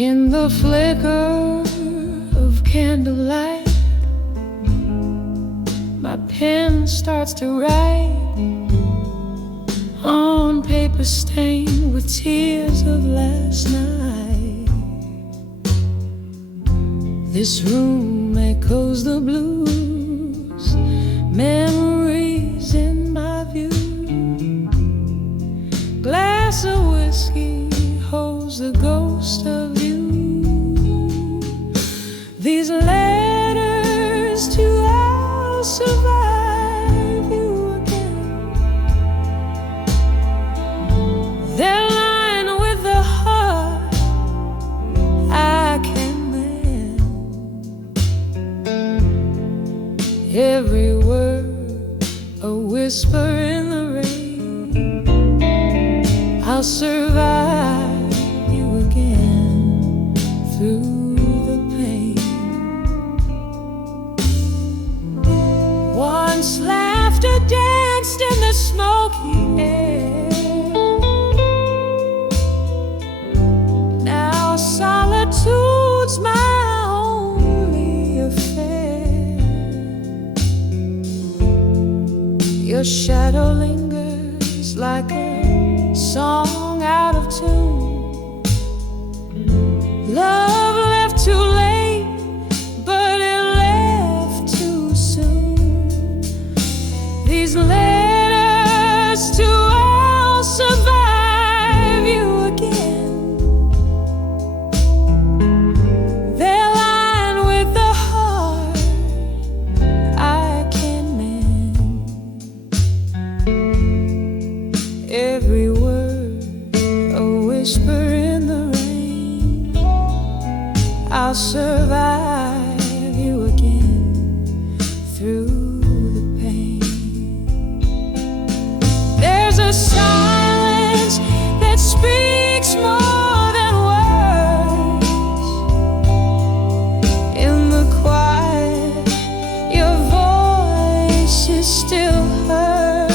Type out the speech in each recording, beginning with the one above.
In the flicker of candlelight, my pen starts to write on paper stained with tears of last night. This room echoes the blues, memories in my view. Glass of whiskey holds the ghost of you. These letters to I'll survive you again. They're lined with the heart I can mend. Every word a whisper in the rain. I'll survive you again through the pain. Once laughter danced in the smoky air. Now solitude's my only affair. Your shadow lingers like a song out of tune. Love left too late, but it left too soon. These letters to I'll survive you again. They're lined with the heart I can mend. Every word a whisper in the rain. I'll survive you again through the pain. There's a silence that speaks more than words. In the quiet, your voice is still heard.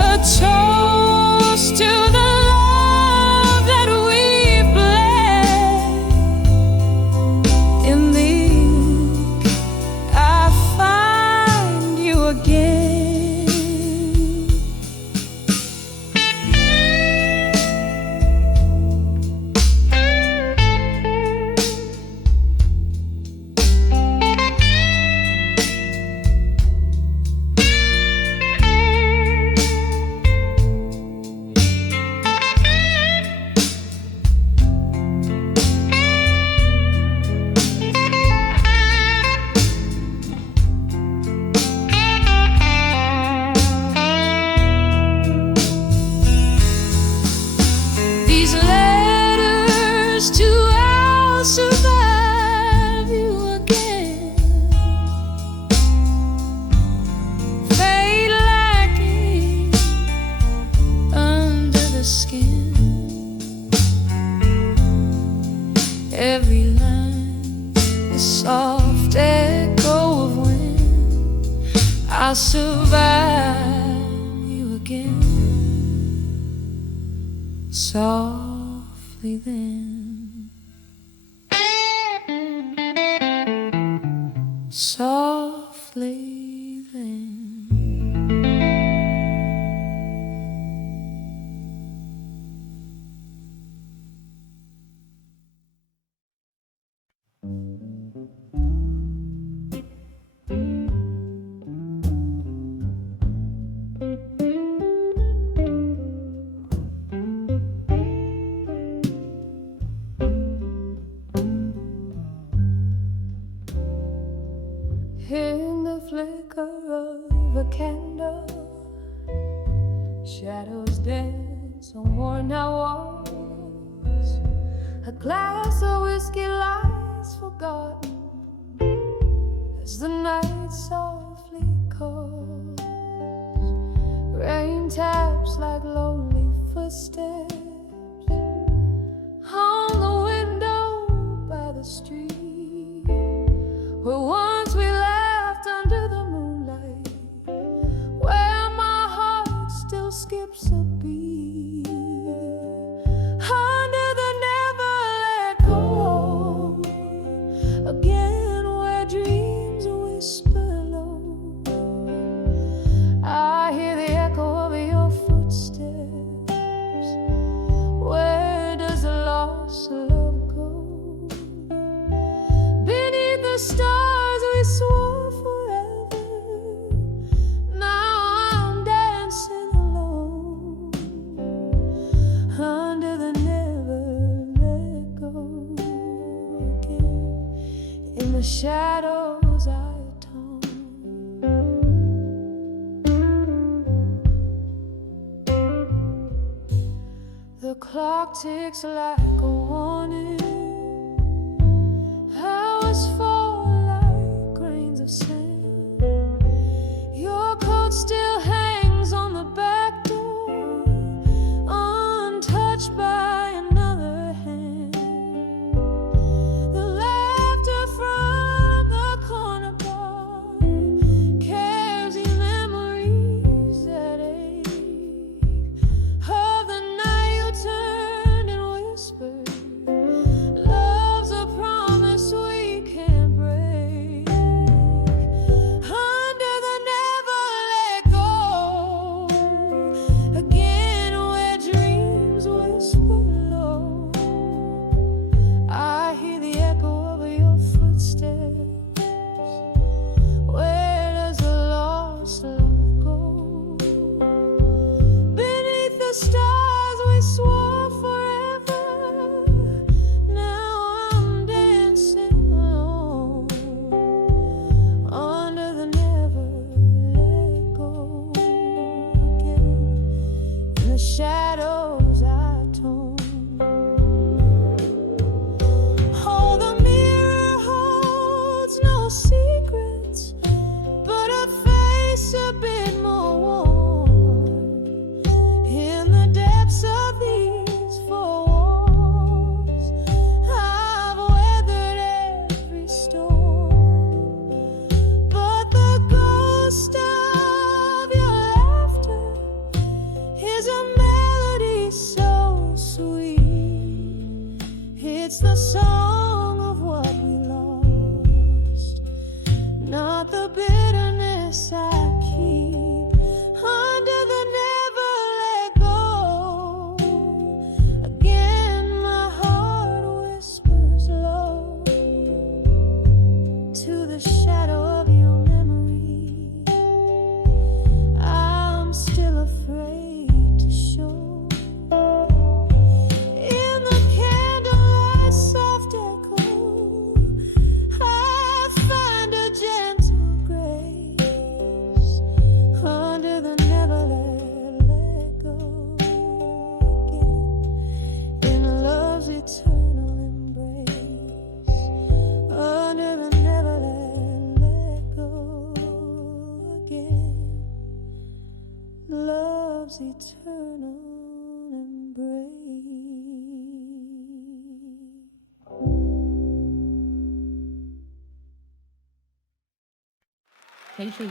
A toast to the love that we've bled. In the ink, I find you again. These letters to I'll survive you again. Fade like ink under the skin. Every line a soft echo of wind. I'll survive you again. Softly then, softly then. In the flicker of a candle, shadows dance on worn out walls. A glass of whiskey lies forgotten as the night softly calls. Rain taps like lonely footsteps on the window by the street where once we laughed under the moonlight, where my heart still skips a beat. Under the the stars we swore forever. Now I'm dancing alone under the never let go again. In the shadows I atone. The clock ticks like a warning. Hours fall like grains of sand. Your coat still hangs on the back door, untouched by another hand. The laughter from the corner bar carries the memories that ache of the night you turned and whispered. Love's a promise we can't break. Under the never let go again, where dreams whisper low, I hear the echo of your footsteps. Where does the lost love go? Beneath the stars we swore forever. Now I'm dancing alone under the never let go again. In the shadows I atone. Oh, the mirror holds no secrets, but a face a bit more worn. In the depths of these four walls, I've weathered every storm. But the ghost of your laughter is a melody so sweet. It's the song of what we lost, not the bitterness I keep. Under the never let go again, my heart whispers low to the shadow of your memory. I'm still afraid to show. In the candlelight soft echo, I find a gentle grace. Under the never let go again, in love's eternal embrace. Under the never let go again, love's eternal embrace. Casey.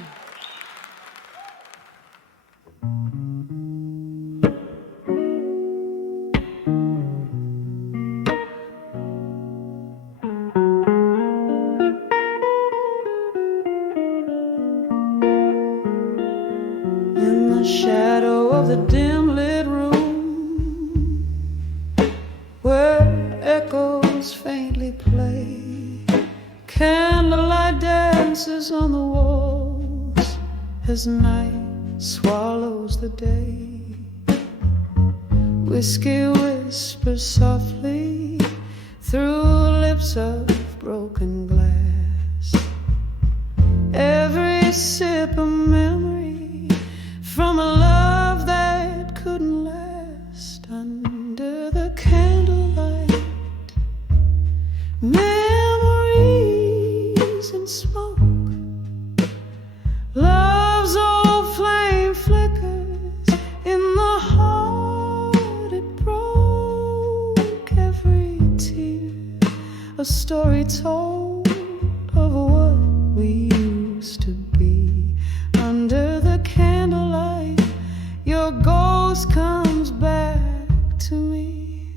In the shadow of the dim lit room, where echoes faintly play, candlelight dances on the walls as night swallows the day. Whiskey whispers softly through lips of broken glass. Every sip a memory from a love that couldn't last. Under the candlelight, memories and smoke, love's old flame flickers in the heart it broke. Every tear a story told of what we used to be. Under the candlelight, your ghost comes back to me.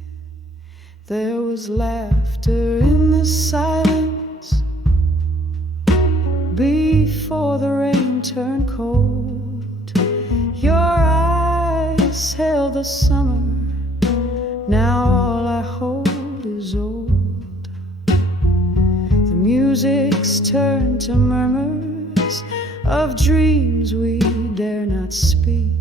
There was laughter in the silence before the rain turned cold. Your eyes held the summer, now all I hold is old. The music music's turned to murmurs of dreams we dare not speak.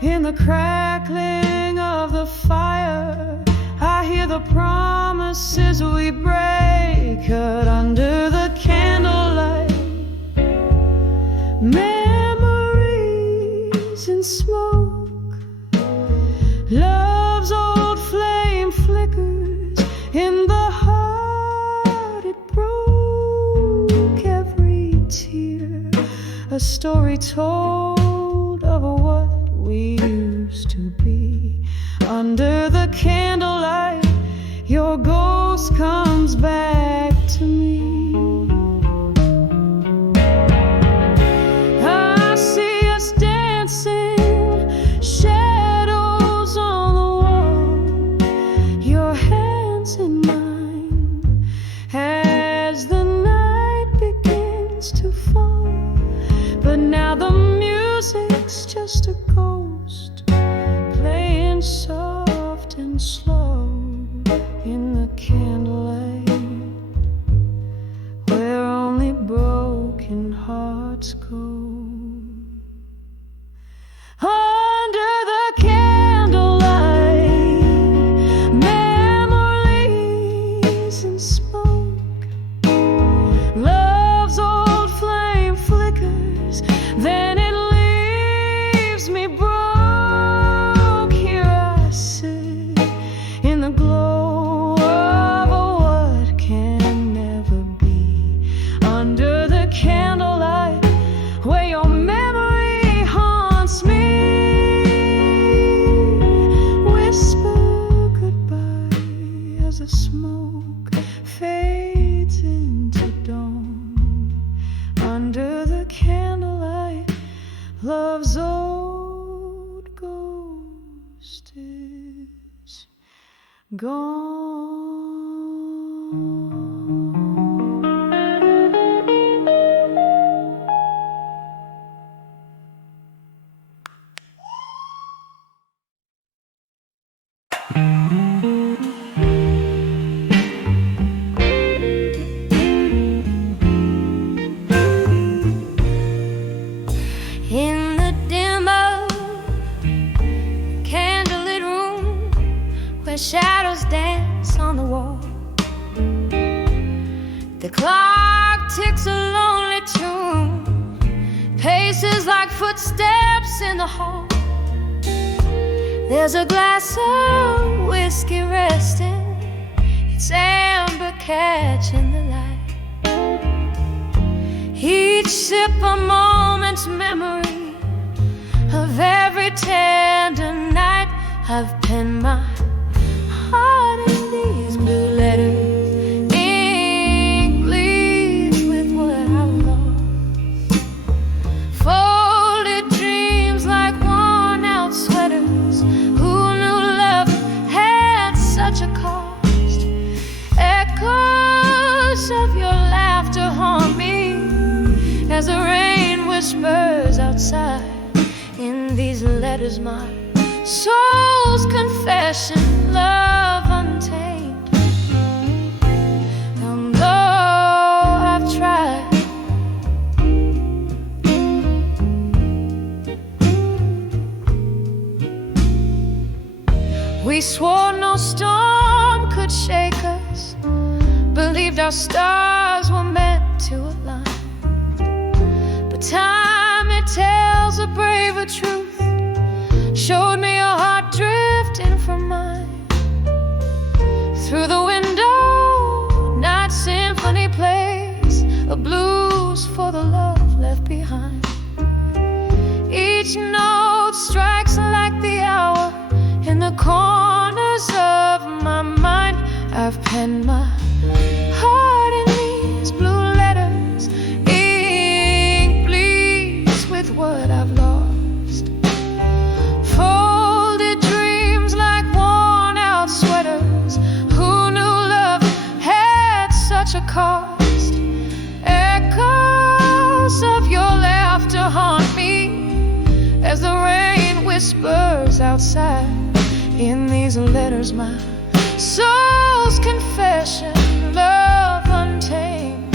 In the crackling of the fire, I hear the promises we break, cut under the candlelight. Memories in smoke, love's old flame flickers in the heart. It broke every tear, a story told of what we used to be. Under the candlelight, your ghost comes back to me. I see us dancing, shadows on the wall, your hands in mine, as the night begins to fall. But now the music's just a ghost, playing soft and slow in the candlelight, where only broken hearts go. Under the candlelight, memories in smoke, love's old flame flickers, then it leaves me broke. Here I sit in the glow of what can never be. Under the candlelight, where your memory haunts me. Whisper goodbye as the smoke fades into dawn. Under the candlelight, love's old ghost is gone. In the dim of candlelit room, where shadows dance on the wall, the clock ticks a lonely tune, paces like footsteps in the hall. There's a glass of whiskey resting, its amber catching the light. Each sip a moment's memory of every tender night. I've penned my heart in these blue letters, ink bleeds with what I've lost. Folded dreams like worn out sweaters. Who knew love had such a cost? Echoes of your laughter haunt me as the rain whispers outside. In these letters, my soul's confession, love untamed. And though I've tried, we swore no storm could shake us, believed our stars were meant to align. But time, it tells a braver truth, showed me your heart drifting from mine. Through the window, night symphony plays, a blues for the love left behind. Each note strikes like the hour in the corners of my mind. I've penned my heart in these blue letters, ink bleeds with what I've lost. Folded dreams like worn out sweaters. Who knew love had such a cost? Echoes of your laughter haunt me as the rain whispers outside. In these letters, my soul's confession, love untamed.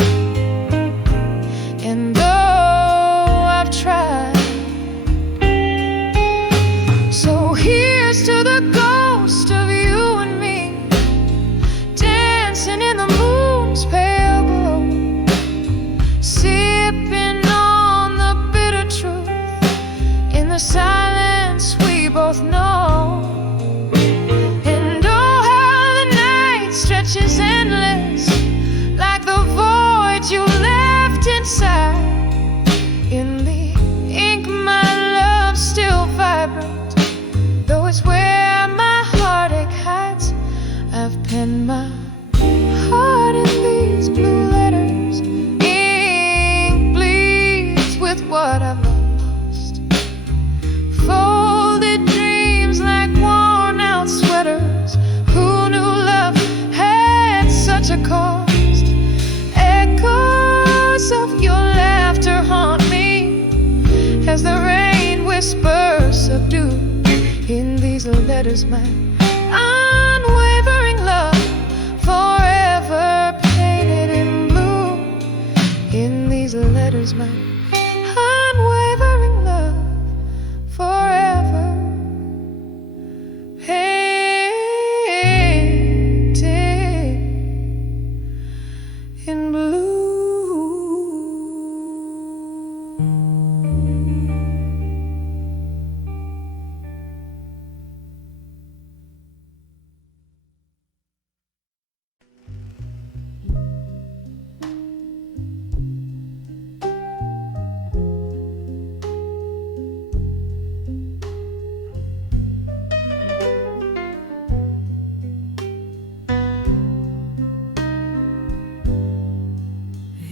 unwavering love, forever painted in blue. In these letters, my unwavering love, forever painted in blue.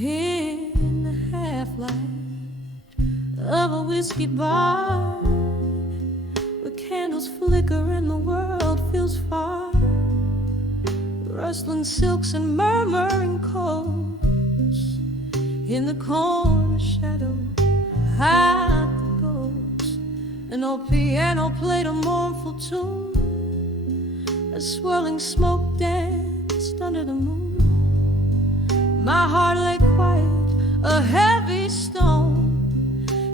In the half-light of a whiskey bar, where candles flicker and the world feels far, rustling silks and murmuring chords, in the corner shadow hide the ghosts. An old piano played a mournful tune, a swirling smoke danced under the moon. My heart lay quiet, a heavy stone.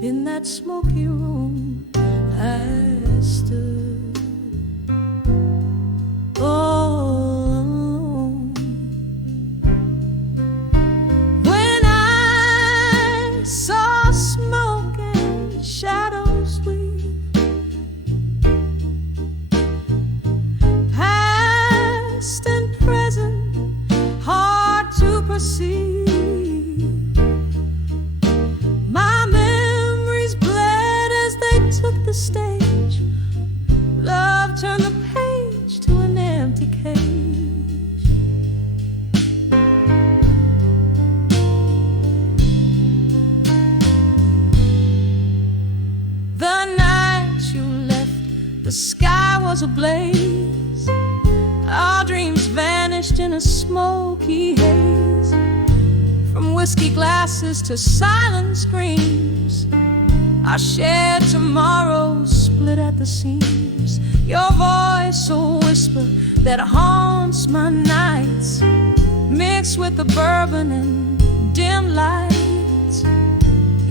In that smoky room I stood all alone. When I saw smoke and shadows weave, past and present, hard to perceive. My memories bled as they took the stage. Love turned the page to an empty cage. The night you left, the sky was ablaze. Our dreams vanished in a smoky haze. From whiskey glasses to silent screams, our shared tomorrows split at the seams. Your voice, a whisper that haunts my nights, mixed with the bourbon and dim lights.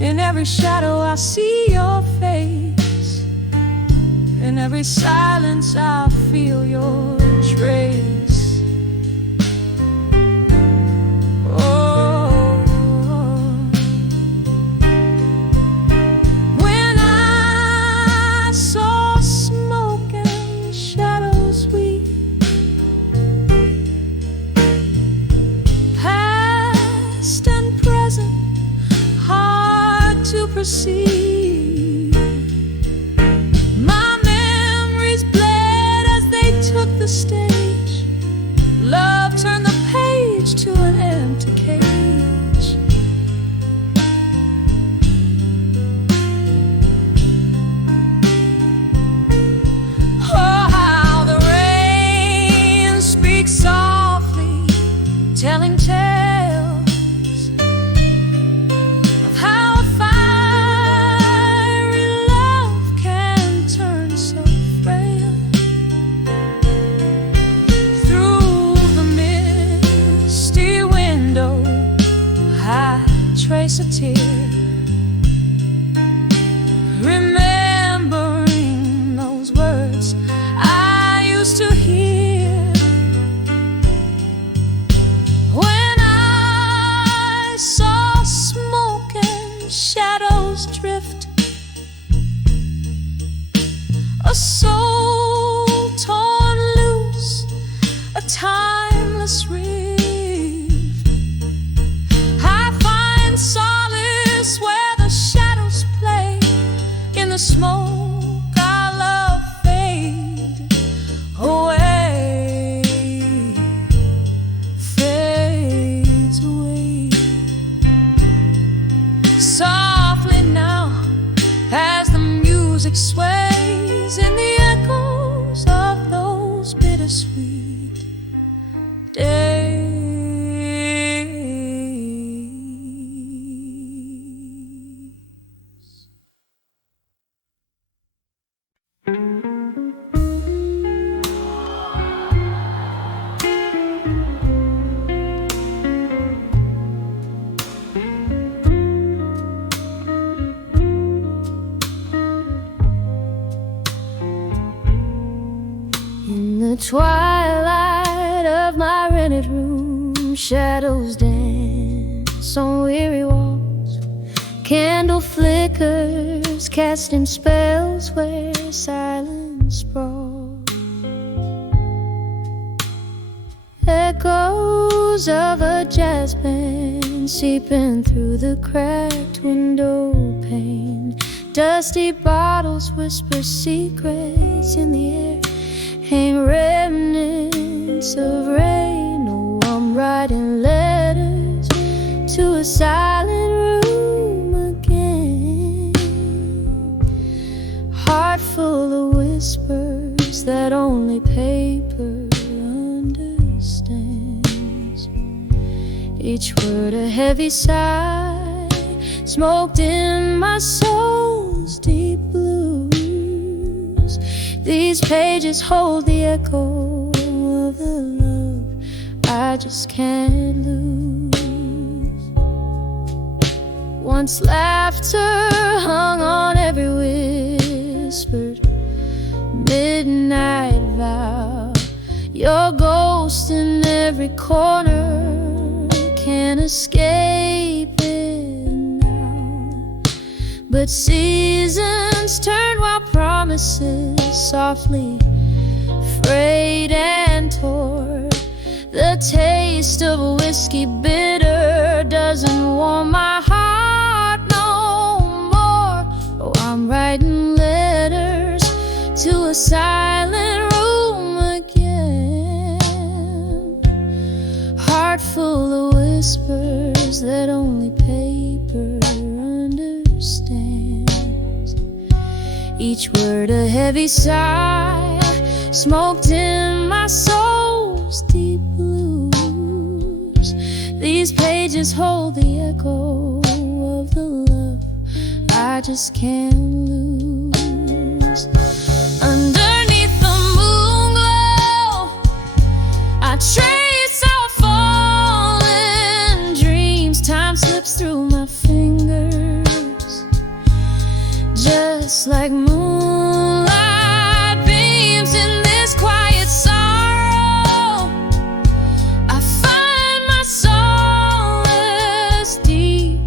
In every shadow I see your face, in every silence I feel your trace. Oh, when I saw smoke and shadows weave, past and present, hard to perceive. The stage, love turned the page to an empty cage. Oh, how the rain speaks softly, telling tales of how a fiery love can turn so frail. Trace a tear, remembering those words I used to hear. When I saw smoke and shadows drift, a soul torn loose, a timeless rift. Solace where the shadows play, in the smoke our love fade away, fades away. Softly now as the music sways in the echoes of those bittersweet days. the twilight of my rented room, shadows dance on weary walls. Candle flickers casting spells where silence sprawls. Echoes of a jazz band seeping through the cracked window pane. Dusty bottles whisper secrets in the air, hang remnants of rain. Oh, I'm writing letters to a silent room again. Heart full of whispers that only paper understands. Each word a heavy sigh, smoked in my soul's deep blues. These pages hold the echo of the love I just can't lose. Once laughter hung on every whispered midnight vow. Your ghost in every corner, can't escape it now. But seasons turn while promises softly frayed and tore. The taste of whiskey bitter doesn't warm my heart no more. Oh, I'm writing letters to a silent room again. Heart full of whispers that only paper understands. Each word a heavy sigh, smoked in my soul's deep blues. These pages hold the echo of the love I just can't lose. Underneath the moon glow, I trace our fallen dreams. Time slips through my fingers, just like moonlight beams in this quiet sorrow. I find my solace deep.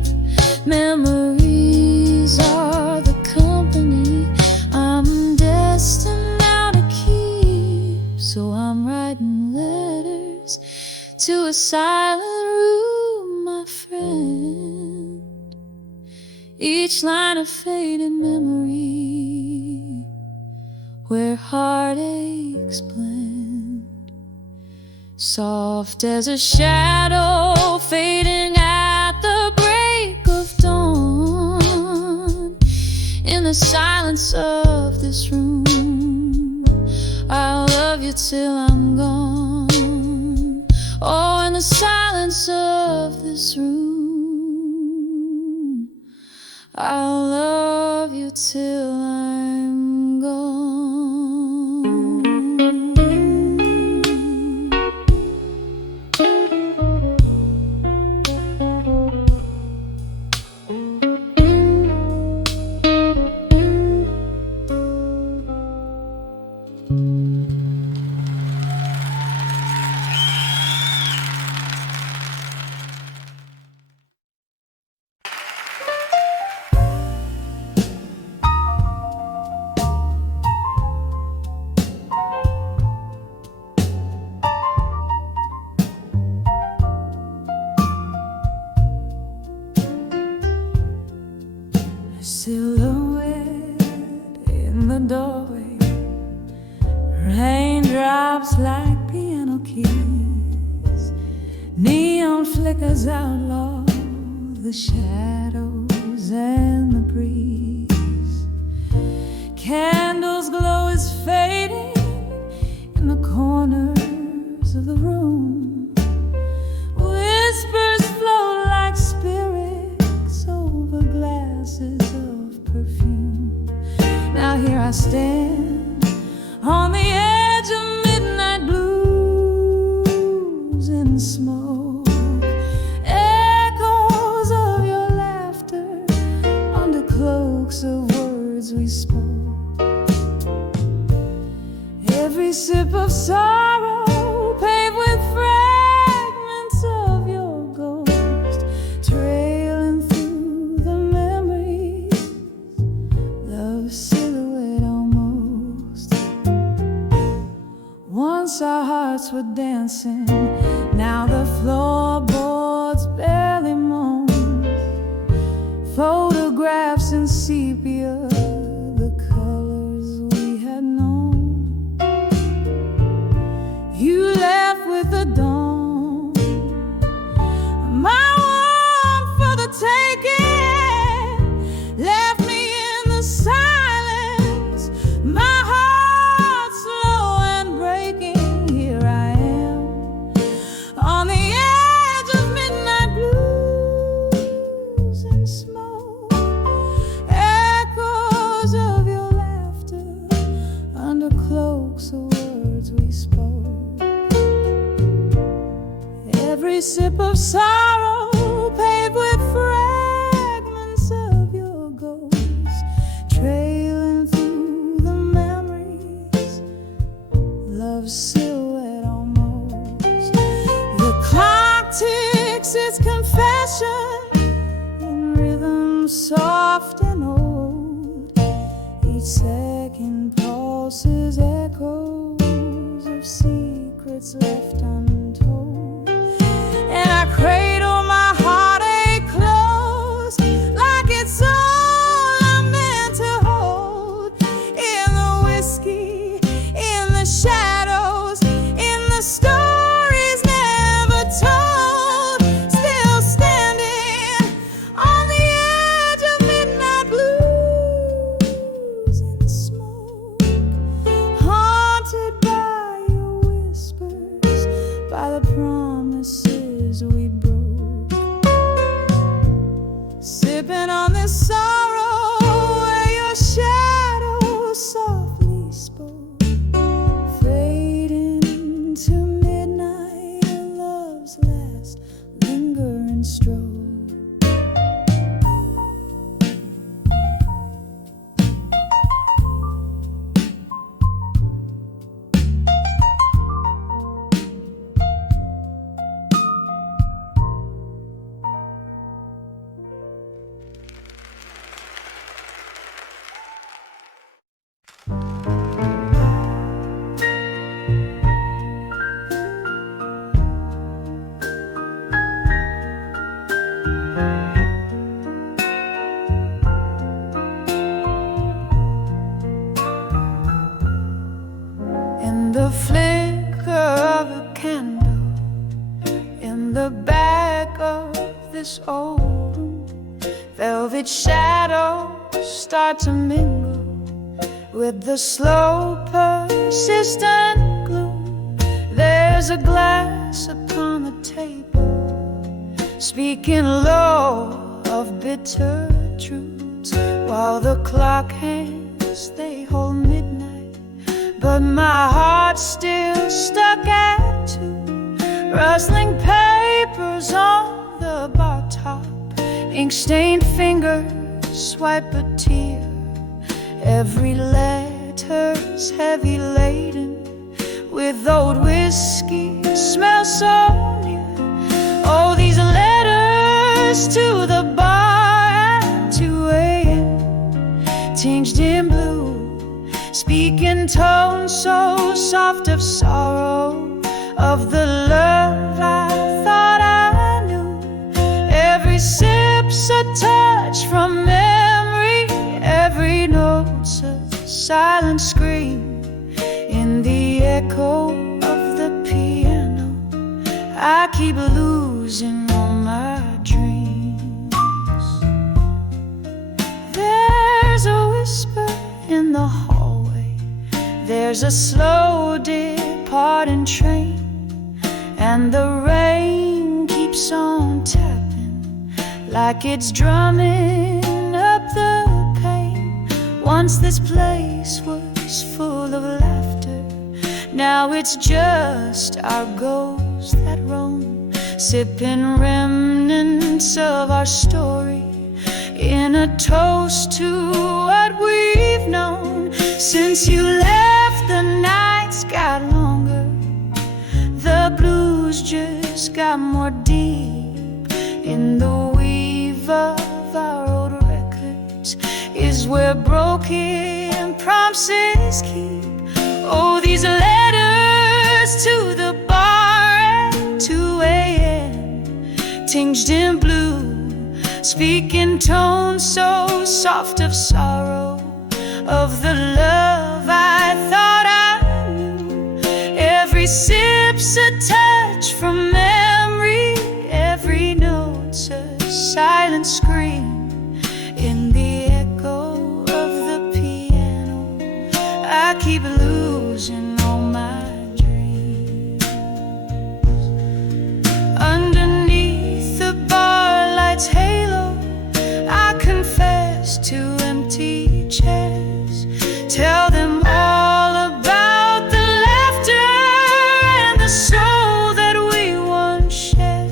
Memories are the company I'm destined now to keep. So I'm writing letters to a silent room, my friend. Each line a faded memory where heartaches blend, soft as a shadow fading at the break of dawn. In the silence of this room, I'll love you till I'm gone. Oh, in the silence of this room, I'll love you till I'm gone. Silhouette in the doorway, raindrops like piano keys, neon flickers outlaw the shadows and the breeze. Candles glow is fading in the corners of the room. Whispers float like spirits over glasses of perfume. Now here I stand on the edge of midnight blues and smoke. Echoes of your laughter under cloaks of words we spoke. Every sip of sorrow, paved with fragments of your ghost, trailing through the memories, love's silhouette almost. Once our hearts were dancing, now the floorboards barely moan. Photographs in sepia, the colors we had known. You left with the dawn, my one for the taking, left me in the silence, my heart slow and breaking. Here I am on the edge of midnight blues and smoke, echoes of your laughter under cloaks of words we spoke. Every sip of sorrow paved with fragments of your ghost, trailing through the memories, love's silhouette almost. The clock ticks its confession in rhythm soft and old. Each second pulses echoes of secrets left untold. And I cradle my heartache close, like it's all I'm meant to hold. In the whiskey, in the shadows, in the stories never told. Still standing on the edge of midnight blues and smoke, haunted by your whispers, by the promises we broke. Sipping on this sorrow where your shadow softly spoke, fading into midnight, love's last lingering stroke. In the flicker of a candle, in the back of this old room, velvet shadows start to mingle with the slow, persistent gloom. There's a glass upon the table, speaking low of bitter truths, while the clock hands, they hold midnight. But my heart's still stuck at 2. Rustling papers on the bar top, ink-stained fingers swipe a tear. Every letter's heavy laden with old whiskey, smells so near. Oh, these letters to the bar at 2 a.m., tinged in blue, speaking tones so soft of sorrow, of the love I thought I knew. Every sip's a touch from memory, every note's a silent scream. In the echo of the piano, I keep losing all my dreams. There's a whisper in the hallway, there's a slow departing train, and the rain keeps on tapping like it's drumming up the pain. Once this place was full of laughter, now it's just our ghosts that roam, sipping remnants of our story in a toast to what we've known. Since you left, the nights nights got longer, the blues just got more deep. In the weave of our old records is where broken promises keep. Oh, these letters to the bar at 2 a.m. tinged in blue, speaking tones so soft of sorrow, of the love I thought I knew. Every sip's a touch from memory, every note's a silent scream. In the echo of the piano, I keep losing all my dreams. Underneath the bar light's halo, I confess to empty chairs. Tell them all about the laughter and the soul that we once shared.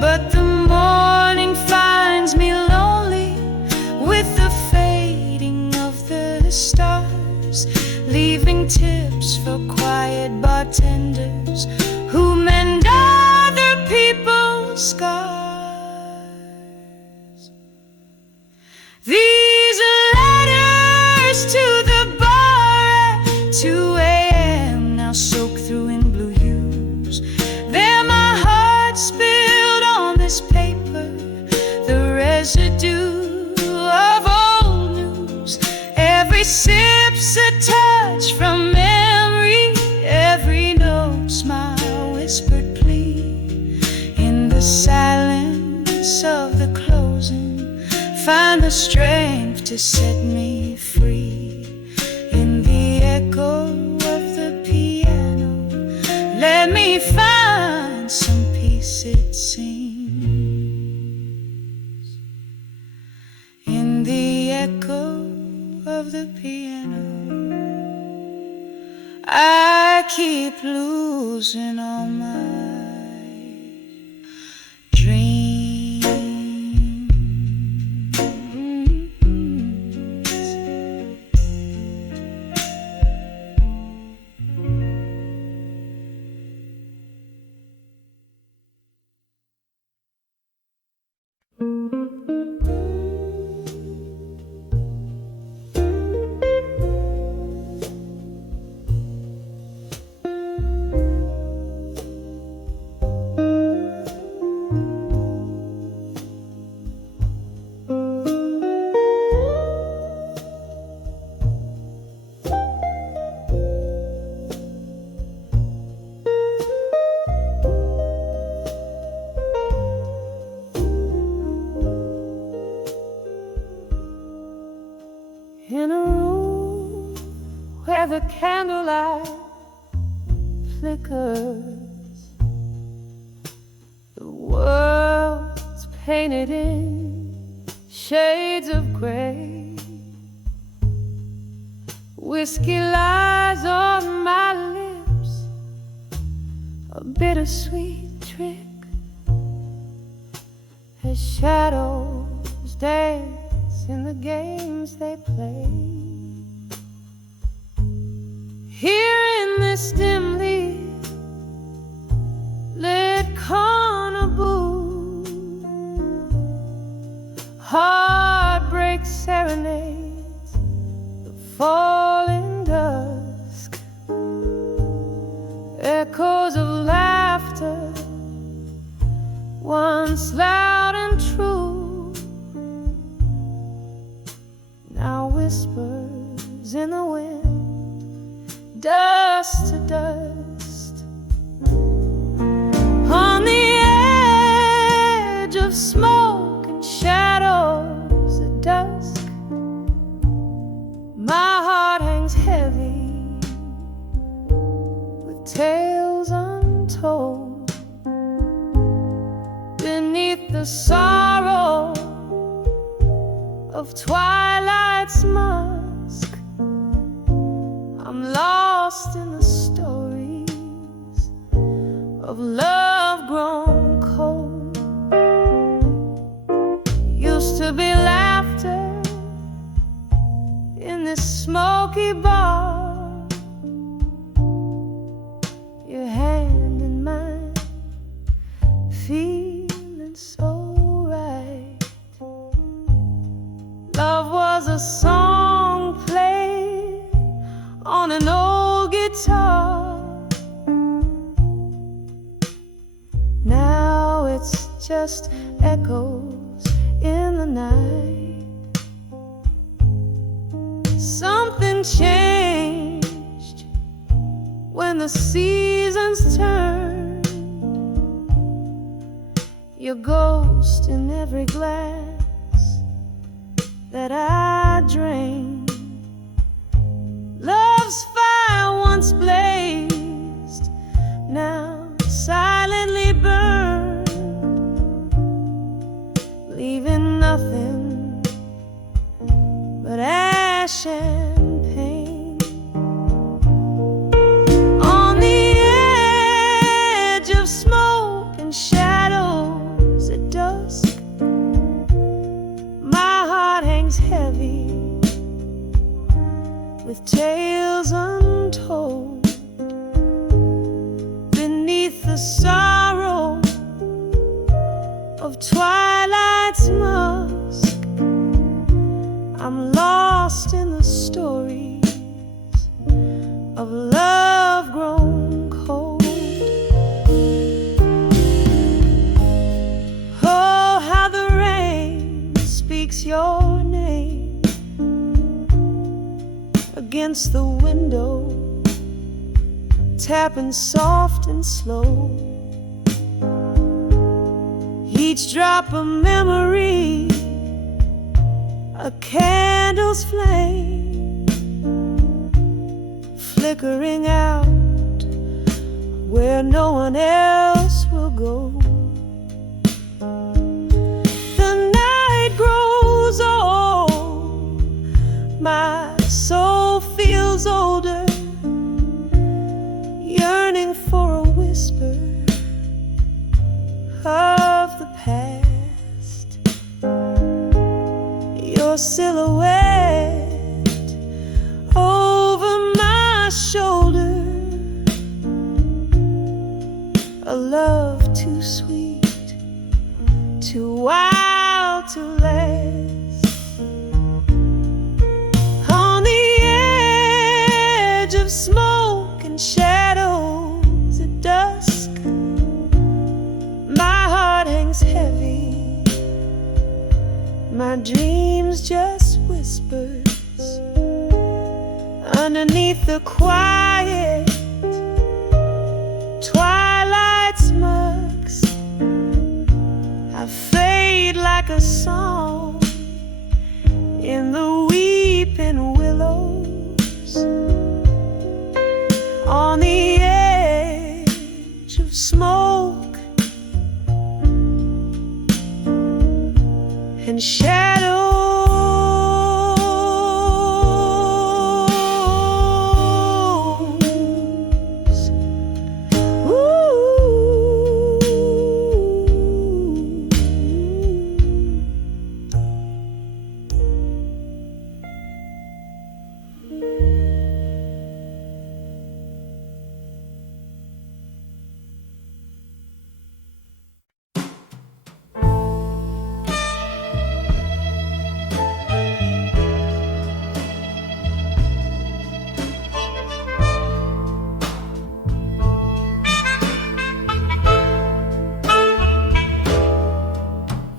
But the morning finds me lonely with the fading of the stars, leaving tips for quiet bartenders who mend other people's scars. These letters to the bar at 2 a.m. now soak through in blue hues. They're my heart spilled on this paper, the residue of old news. Every sip's a touch from memory, every note's my whispered plea. In the silence of the closing, find the strength to set me free. In the echo of the piano, let me find some peace, it seems. In the echo of the piano, I keep losing all my dreams. In a room where the candlelight flickers, the world's painted in shades of gray. Whiskey lies on my lips, a bittersweet trick, as shadows dance in the games they play. Here in this dimly lit corner booth, heartbreak serenades the falling dusk, echoes of laughter once loud and true, now whispers in the wind, dust to dust. On the edge of smoke and shadows at dusk, my heart hangs heavy with tales untold. Beneath the sorrow of twilight's musk, I'm lost in the stories of love grown cold. Used to be laughter in this smoky bar, song played on an old guitar. Now it's just echoes in the night. Something changed when the seasons turned. Your ghost in every glass that I drained. Love's fire once blazed, now silently burned, leaving nothing but ash and pain. On the edge of smoke and shadows at dusk, my heart hangs heavy with tales untold. Beneath the sorrow of twilight's musk, I'm lost in the stories of love grown cold. Oh, how the rain speaks your name against the window, tapping soft and slow. Each drop a memory, a candle's flame, flickering out where no one else will go. The night grows old, my soul feels older, yearning for a whisper of the past. Your silhouette over my shoulder, a love too sweet, too wild to last. On the edge of smoke and shadows at dusk, my heart hangs heavy, my dreams just whispers. Underneath the quiet twilight's musk, I fade like a song in the weeping willows. On the edge of smoke and shadows.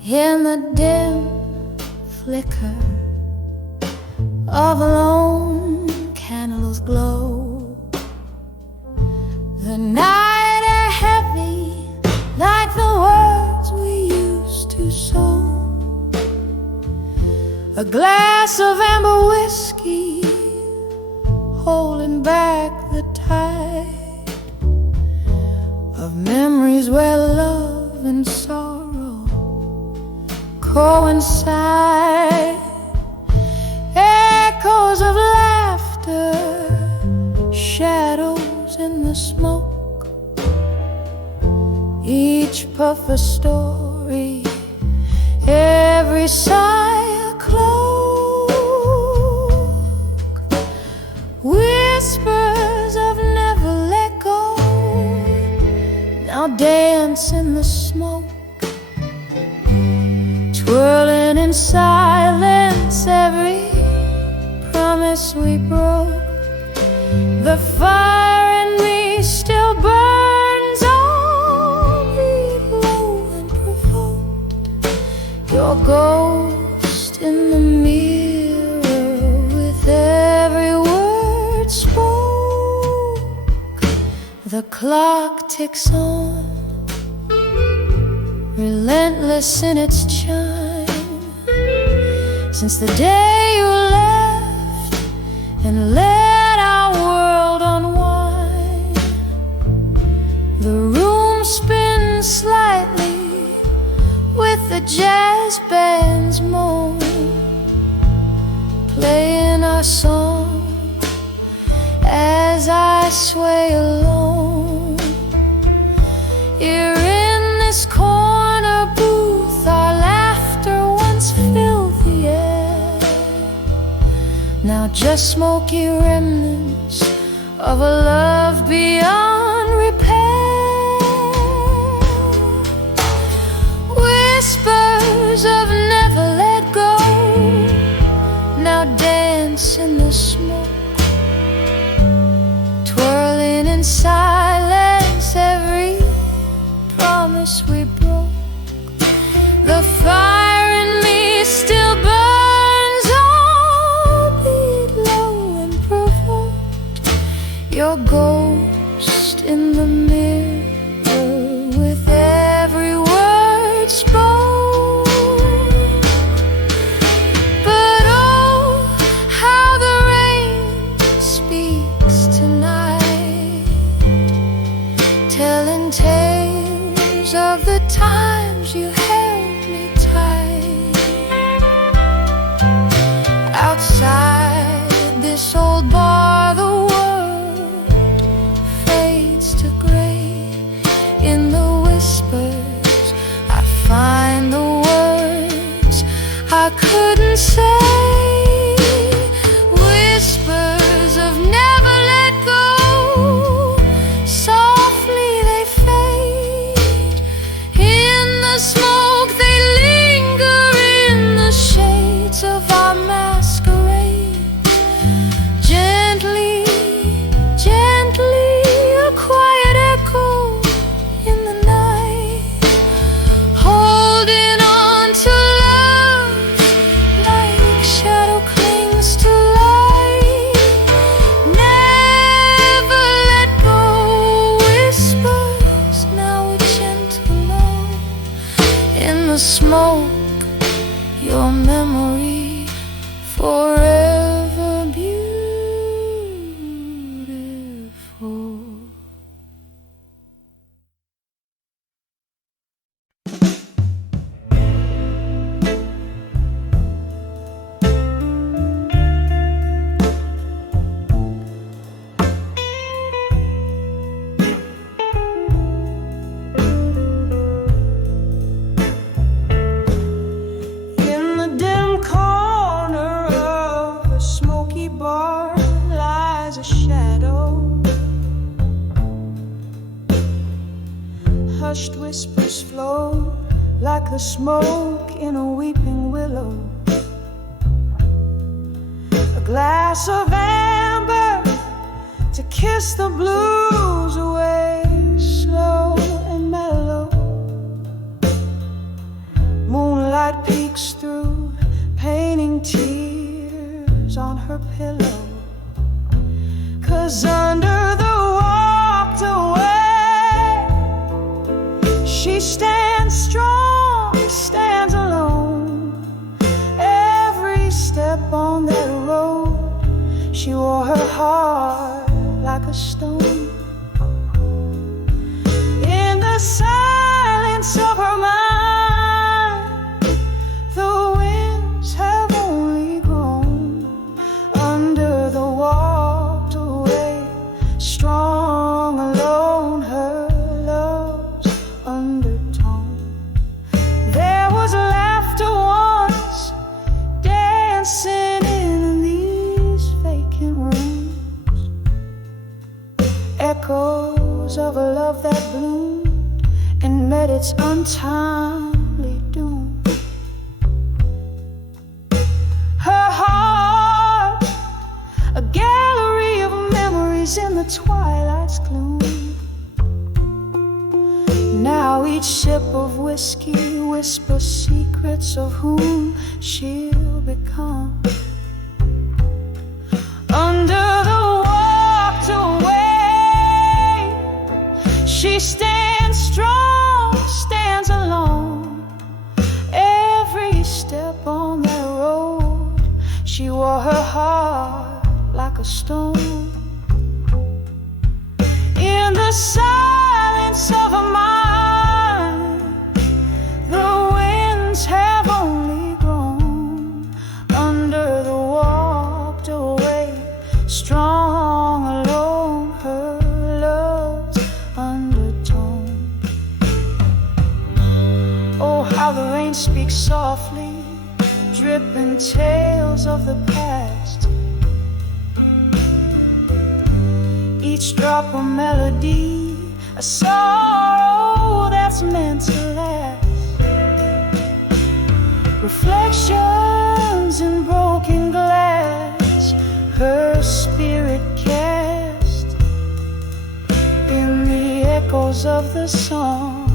In the dim flicker of a lone candle's glow, the night air heavy like the words we used to sow. A glass of amber whiskey holding back the tide of memories where love and sorrow coincide. Echoes of laughter, shadows in the smoke, each puff a story, every sigh a cloak. Whispers of never let go now dance in the smoke, twirling in silence every promise we broke. The fire in me still burns, albeit low and provoked. Your ghost in the mirror with every word spoke. The clock ticks on, relentless in its chime, since the day you left and let our world unwind. The room spins slightly with the jazz band's moan, playing our song as I sway alone. You're in this corner booth, our laughter once filled the air, now just smoky remnants of a love beyond repair. Whispers of never let go now dance in the smoke, twirling in silence every promise we broke. The fire in me still burns, albeit low and provoked. Your ghost in the mirror with every word spoke. But oh, how the rain speaks tonight, telling tales of the times you held me tight. Outside this old bar, the world fades to gray. In the whispers I find the words I couldn't say. Whispers of never let go, softly they fade. In the smoke they linger, in the shades of our masquerade. Gently, gently, a quiet echo in the night, holding on to love like shadow clings to light. Never let go. Whispers now a gentle love in the smoke. Your memory forever beautiful. In the dim corner of a smoky bar lies a shadow. Hushed whispers flow like the smoke in a weeping willow. A glass of amber to kiss the blues away, slow and mellow. Moonlight peeks through, painting tears on her pillow. 'Cause under the walked away, she stands strong, stands alone. Every step on that road, she wore her heart like a stone. In the silence of her mind, the winds have only grown. Under the walked away, strong alone, her love's undertone. There was laughter once, dancing in these vacant rooms. Echoes of a love that bloomed and met its untimely doom. Her heart lives in the twilight's gloom. Now each sip of whiskey whispers secrets of whom she'll become. Under the walked away, she stands strong, stands alone. Every step on that road, she wore her heart like a stone. In the silence of her mind, the winds have only grown. Under the walked away, strong alone, her love's undertone. Oh, how the rain speaks softly, dripping tales of the past. Each drop a melody, a sorrow that's meant to last. Reflections in broken glass, her spirit cast in the echoes of the song.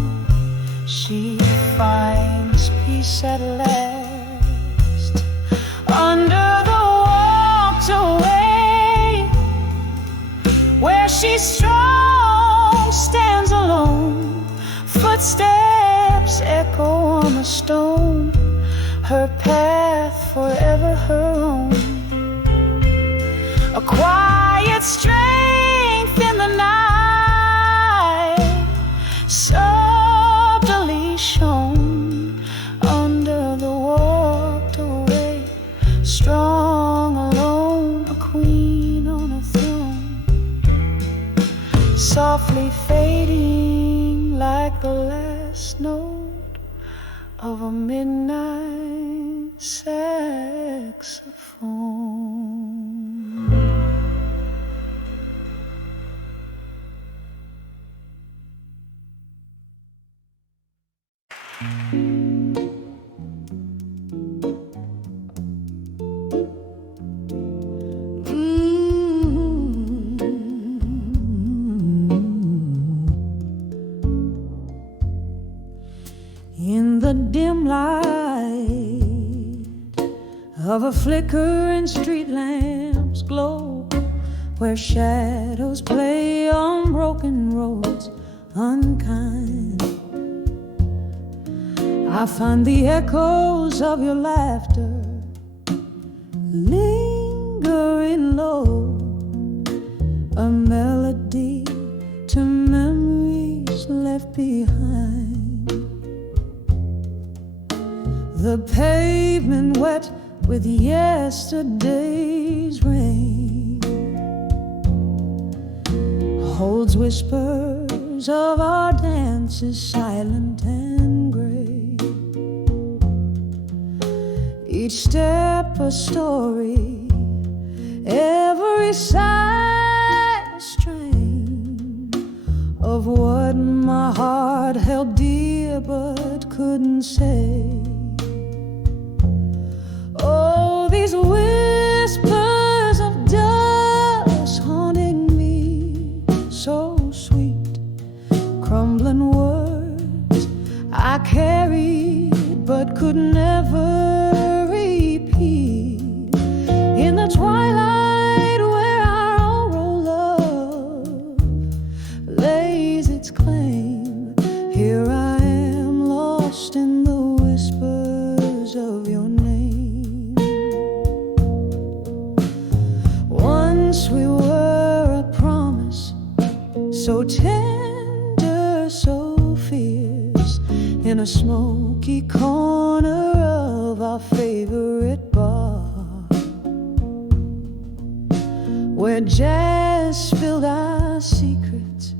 She finds peace at last. Under the walked away, where she's strong, stands alone. Footsteps echo on the stone, her path forever her own. A quiet strength in the night, subtly shown. Under the walked away, strong alone, a queen on a throne. Softly fading like the last note of a midnight saxophone. In the dim light of a flickering street lamp's glow, where shadows play on broken roads unkind, I find the echoes of your laughter lingering low, a melody to memories left behind. The pavement wet with yesterday's rain holds whispers of our dances, silent and gray. Each step a story, every sigh a strain of what my heart held dear but couldn't say. Oh, these whispers of dust haunting me, so sweet, crumbling words I carried but could never repeat. In the twilight where our oral love lays its claim, here I am lost in the whispers of your name. Once we were a promise, so tender, so fierce, in a smoky corner of our favorite bar, where jazz filled our secrets,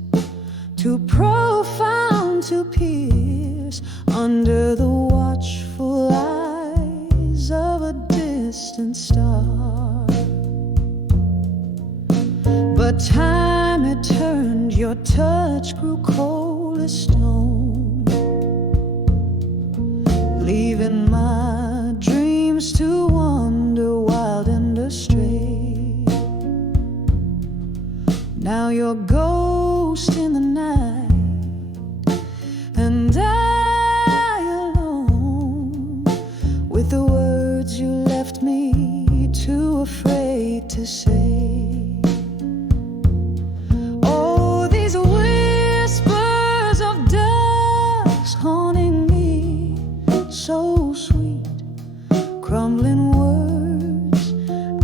too profound to pierce under the watchful eyes of a distant star. But time had turned, your touch grew cold as stone, leaving my dreams to wander wild and astray. Now you're ghost in the night, and I alone with the words you left me too afraid to say. Oh, these whispers of dust haunting me, so sweet, crumbling words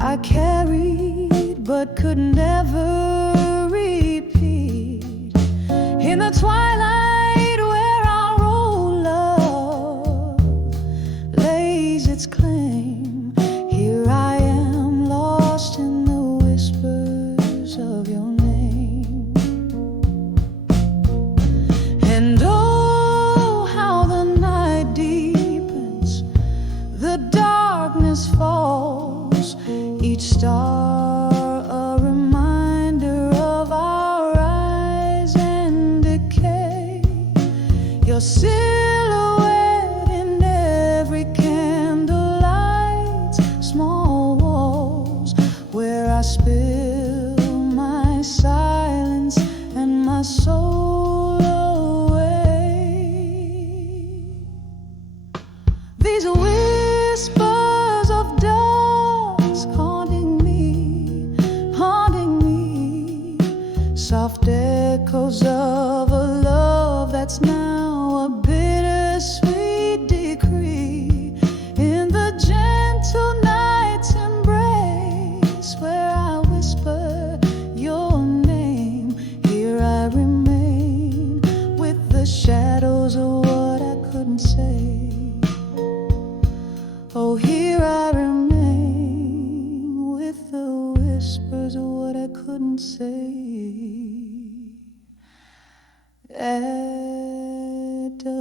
I carried but could never repeat. In the twilight where our old love lays its claim, here I am lost in the whispers of your name. And oh, how the night deepens, the darkness falls, each star a reminder of our rise and decay. Your silhouette in every candlelight, small walls where I spill my silence and my soul away. These whispers of dust haunting me, soft echoes of a love that's now a bittersweet decree. In the gentle night's embrace where I whisper your name, here I remain with the shadows of what I couldn't say. Oh, here I remain with the whispers of what I couldn't say. Etta.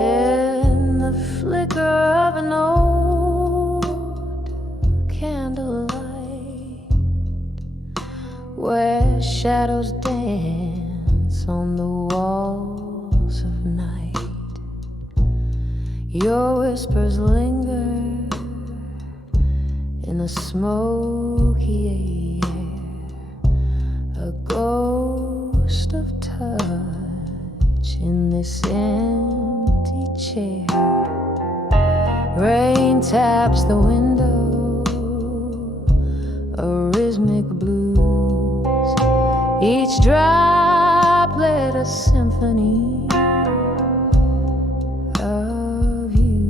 In the flicker of an old candlelight, where shadows dance on the walls of night, your whispers linger in the smoky air, a ghost of touch in this empty chair. Rain taps the window, a rhythmic blues, each droplet a symphony of you.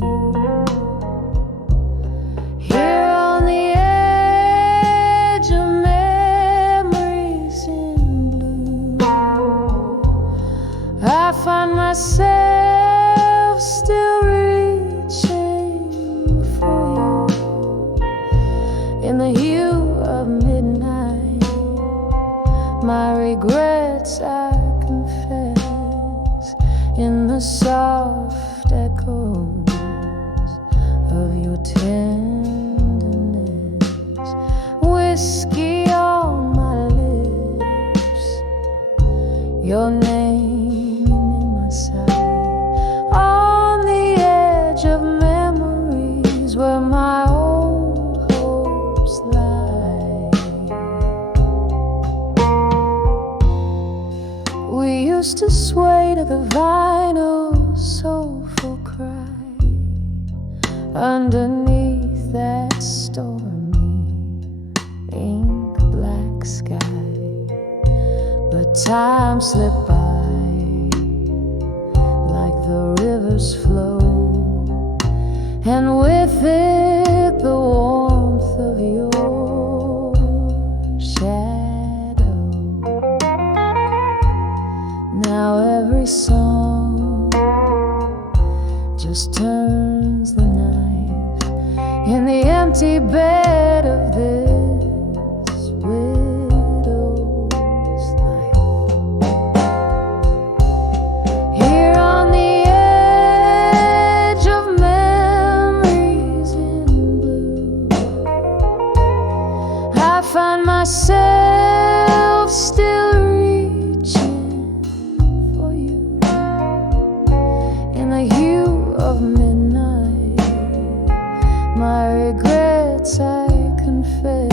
Here on the edge of memories in blue, I find myself still reaching for you. In the hue of midnight, my regrets I confess, in the soft echoes of your tenderness. Whiskey on my lips, your name in my sight, on the edge of memories where my old hopes lie. We used to sway to the vinyl's soulful cry underneath that stormy ink black sky. But time slipped by like the river's flow, and with it the warmth of your shadow. every song just turns the knife in the empty bed of this widow's life. Here on the edge of memories in blue, I find myself still reaching for you in the hue of midnight. My regrets I confess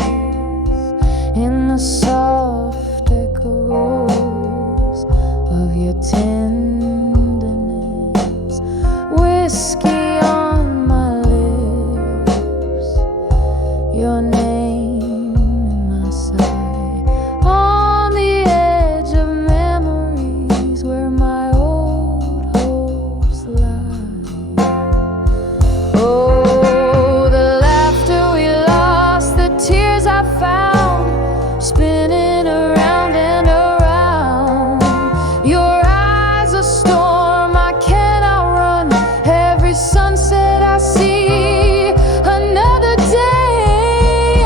in the soft echoes of your tenderness. Whiskey on my lips, your name in my sigh. On the edge of memories where my old hopes lie. Oh, the laughter we lost, the tears I found, spinning around and around. Your eyes a storm I cannot run. Every sunset I see, another day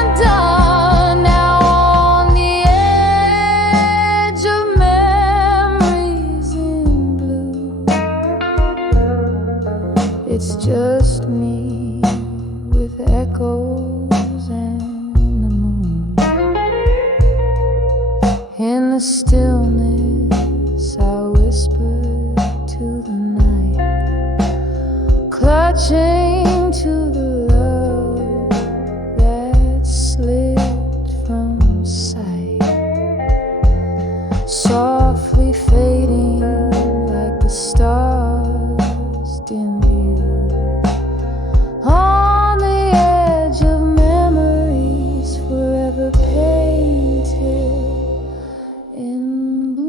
undone. Now on the edge of memories in blue, it's just me with echoes and the moon. In the stillness I whisper to the night, clutching to the love that slipped from sight, softly fading like the stars dim view. On the edge of memories, forever painted in blue.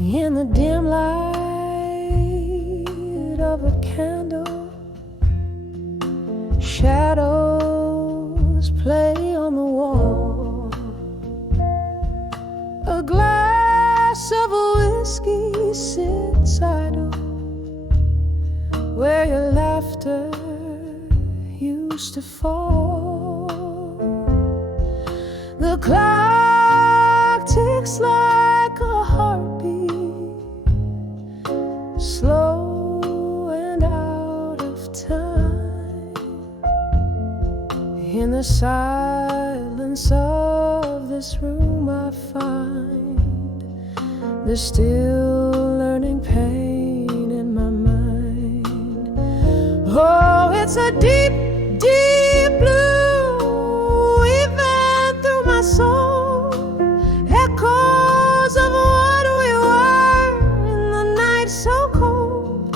In the dim light of a candle, shadows play on the wall. A glass of whiskey sits idle where your laughter used to fall. The clock ticks like a heartbeat, slow and out of time. In the silence of this room I find the still learning pain in my mind. Oh, it's a deep, deep blue even through my soul. Echoes of what we were in the night so cold.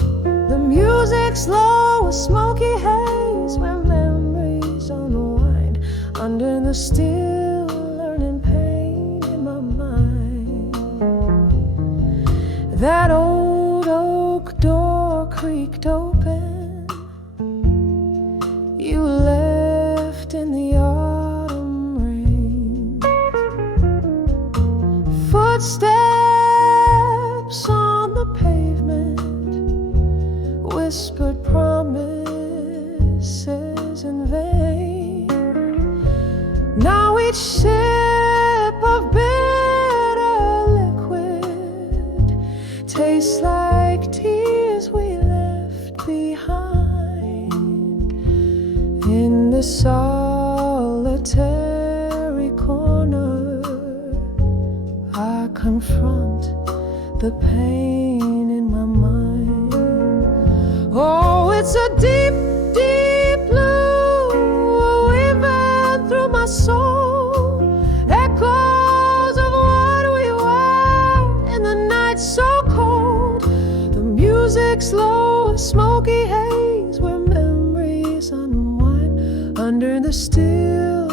The music slow, a smoky haze where memories unwind under the still learning pain in my mind. That old oak door creaked open, you left in the autumn rain. Footsteps on the pavement, whispered promises in vain. Now each sip of bitter liquid tastes like tears we left behind. In the solitary corner, I confront the pain in my mind. Oh, it's a deep, deep blue even through my soul. Echoes of what we were in the night so cold. The music slow, a smoky haze where memories unwind under the still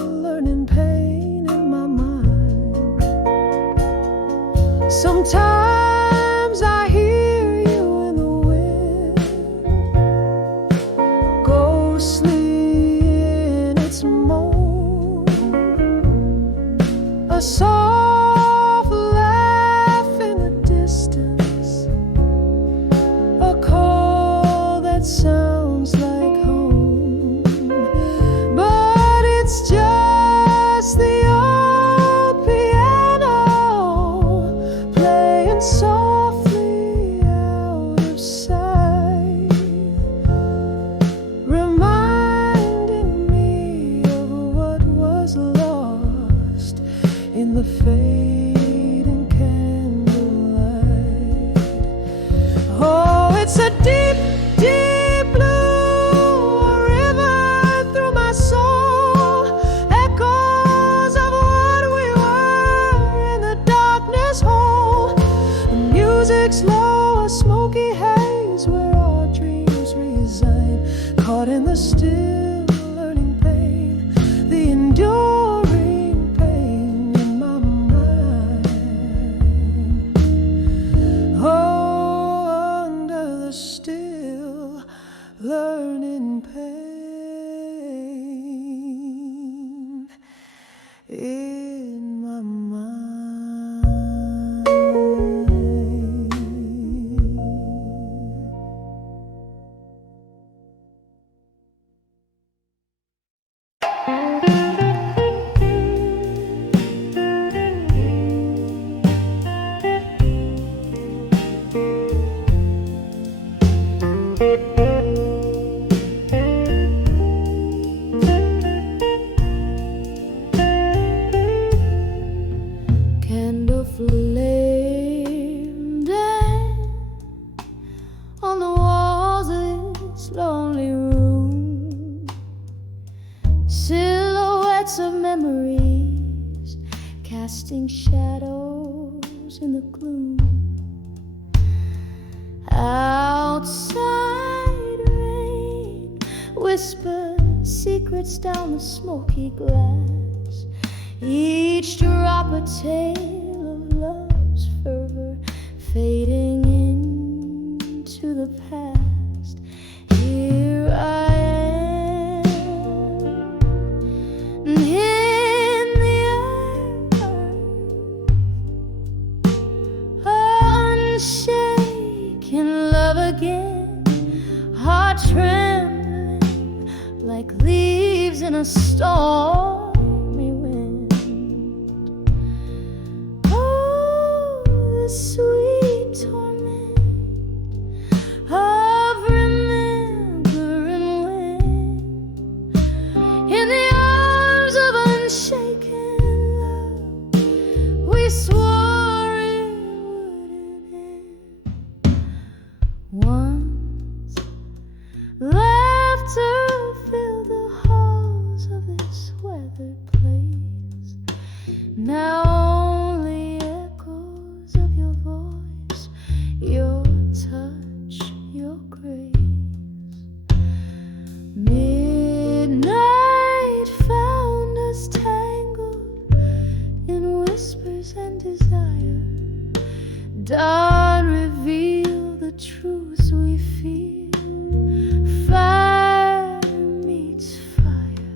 a soft laugh in the distance, a call that sounds like home, but it's just the old piano playing softly out of sight, reminding me of what was lost in the fading candlelight. Oh, it's a deep, deep blue river through my soul, echoes of what we were in the darkness hole. The music slow, a smoky haze where our dreams resign, caught in the still learning pain, the enduring pain in my mind. Oh, under the still learning pain in my mind. Candle flamed on the walls of this lonely room, silhouettes of memories casting shadows in the gloom. Outside rain whispers secrets down the smoky glass, each drop a tale of love's fervor fading into the past. Here I am in the earth, unshaken love again, heart trembling like leaves in a stormy wind. Oh, the sweet torment of remembering when, in the arms of unshaken love, we swore it wouldn't end. Once laughter filled the halls of this weathered place, now only echoes of your voice, your touch, your grace. Midnight found us tangled in whispers and desire. Dawn revealed the truths we feel. Fire meets fire.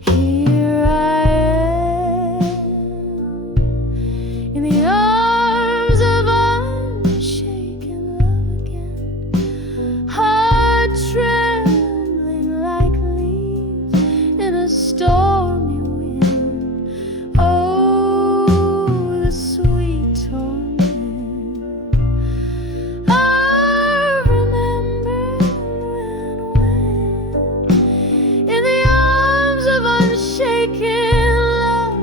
Here I am in the arms of unshaken love again, heart trembling like leaves in a stormy wind. Oh, the sweet torment of remembering when, in the arms of unshaken love,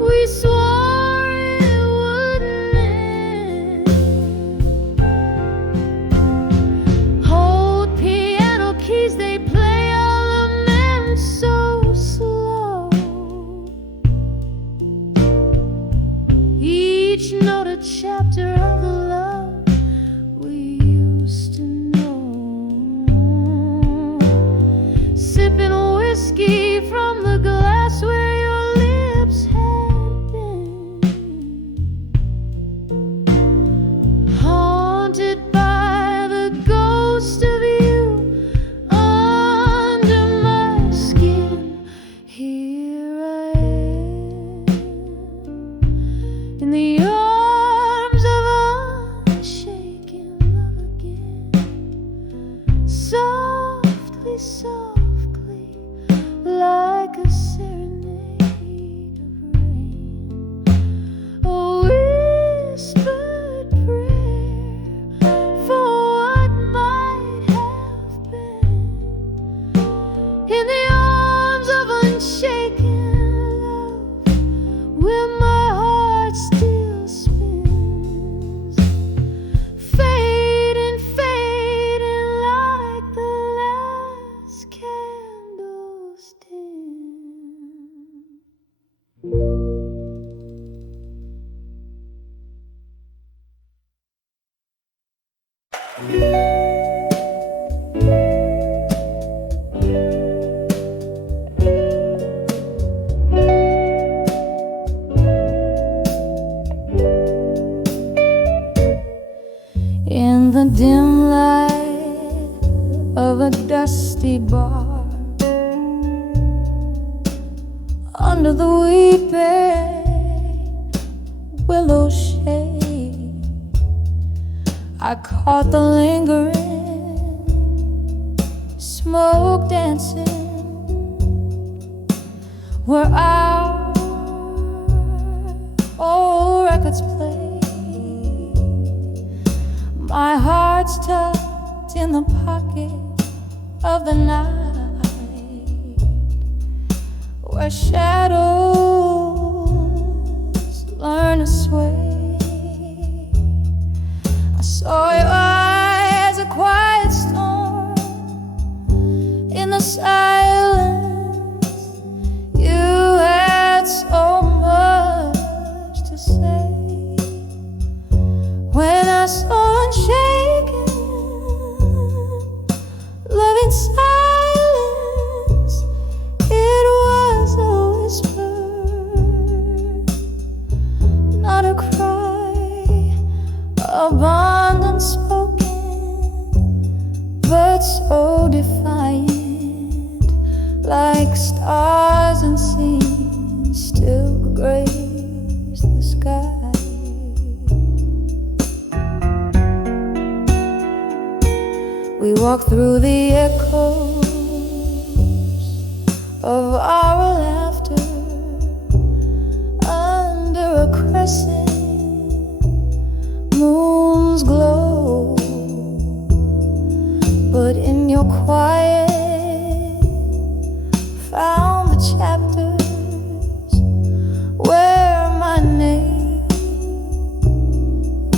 we swore it wouldn't end. Hold piano keys, they play all laments so slow, each note a chapter of the love we used to know. Sipping whiskey from the glass where your lips had been, haunted by the ghost of you under my skin. Here I am In the dim light of a dusty bar, under the weeping willow shade, I caught the lingering smoke dancing where our old records play. My heart's tucked in the pocket of the night, where shadows learn to sway. I saw your eyes, a quiet storm in the silence. You had so much to say. When I saw unshaken, loving silence, it was a whisper, not a cry, a bond unspoken, but so defiant, like stars unseen, still grace the sky. We walk through the echoes of our laughter under a crescent moon's glow. But in your quiet, found the chapters where my name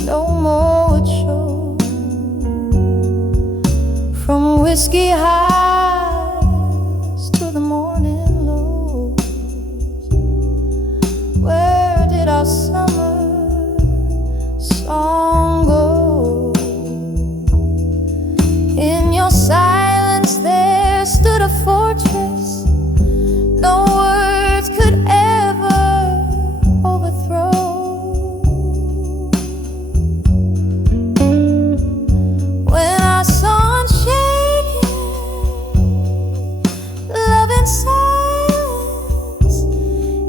no more would show. From whiskey highs to the morning lows, where did our summer song go? In your silence there stood a fortress no words could ever overthrow. When I saw silence,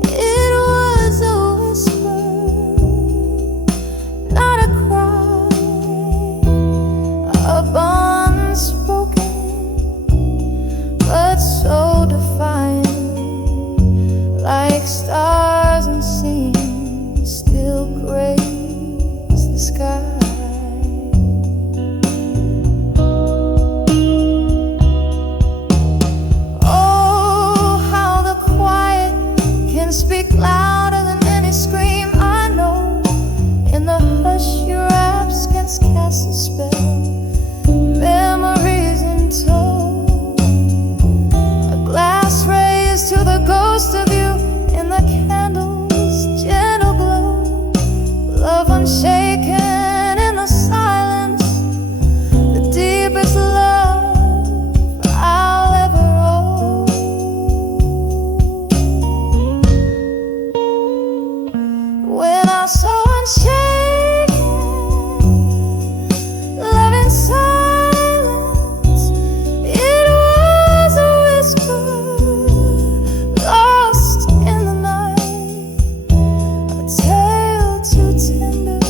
it was a whisper, not a cry, a bond unspoken, but so defiant, like stars unseen, still grace the sky. Speak louder than any scream I know. In the hush your absence casts a spell. Memories in tow. A glass raised to the ghost of you in the candle's gentle glow. Love unshaken in the silence, the deepest love I'll ever owe. When I saw unshaken, loving silence, it was a whisper, lost in the night, a tale too tender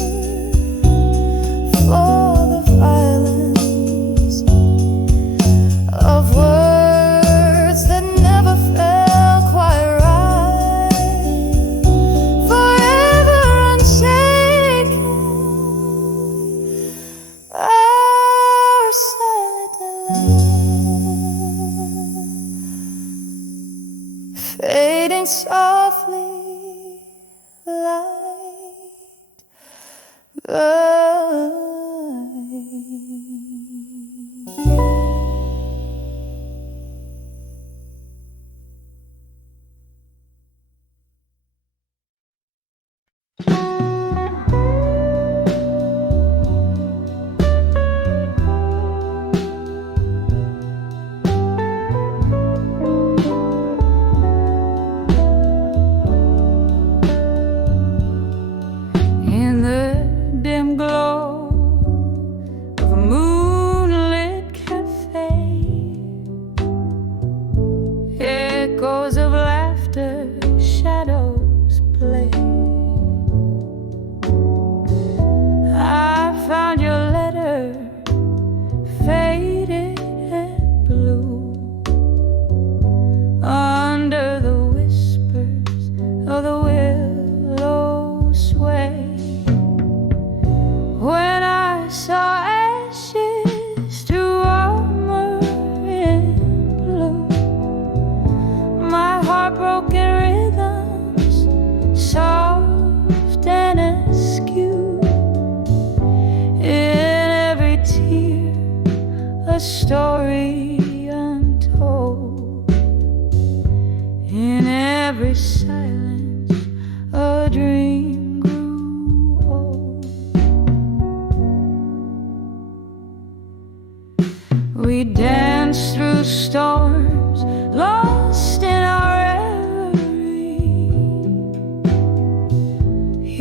for the violence of words that never felt quite right. Forever unchanged.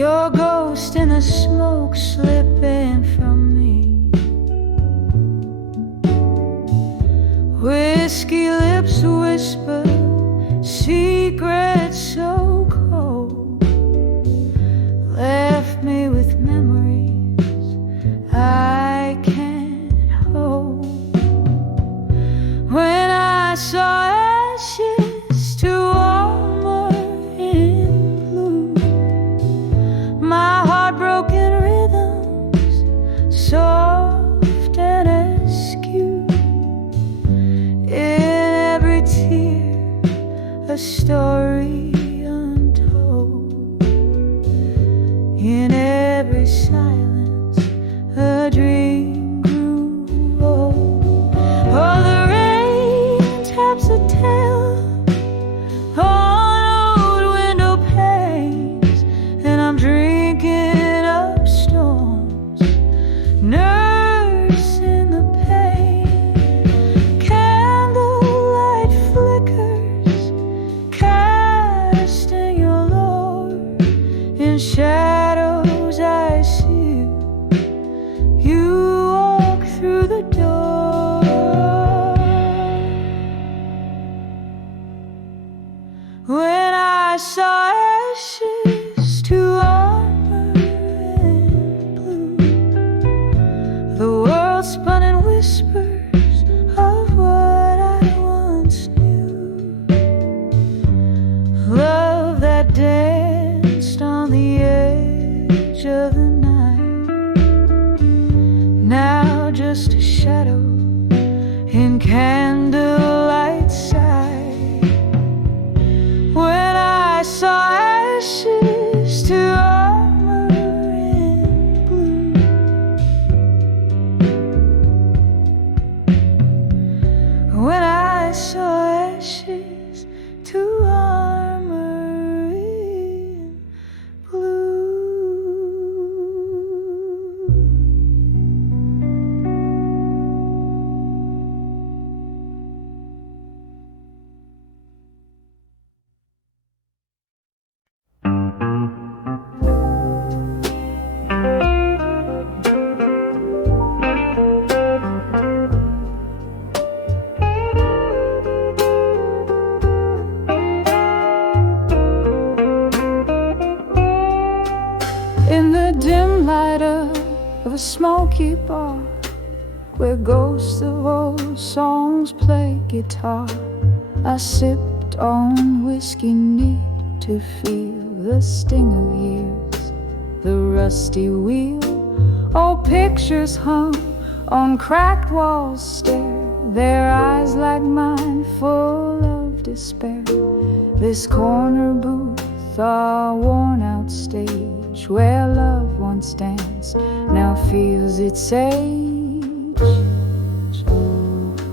your ghost in the smoke slipping from me. Whiskey lips whisper secrets so cold, left me with memories I can't hold. When I saw ashes to armor in blue, my heartbroken rhythms soft and askew. In every tear a story untold, in every silence a dream grew old. Oh, the rain taps a tale on old window panes, and I'm drinking up storms, nursing the pain. Candlelight flickers, casting your lore. In shadows I see you, you walk through the door. When I saw ashes to armor and blue, the world spun in whispers of what I once knew. Love that danced on the edge of the night, now just a shadow in candlelight sight. When I saw ashes to armor in blue, when I saw ashes to armor in blue. In the dim light of a smoky bar, where ghosts of old songs play guitar, I sipped on whiskey neat to feel the sting of years, the rusty wheel. Old pictures hung on cracked walls stare, their eyes like mine full of despair. This corner booth, our worn out stage, where love once danced now feels its age.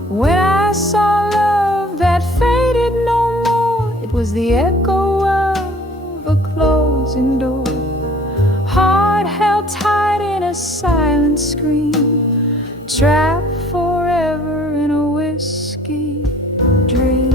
When I saw love that faded no more, it was the echo of a closing door, heart held tight in a silent scream, trapped forever in a whiskey dream.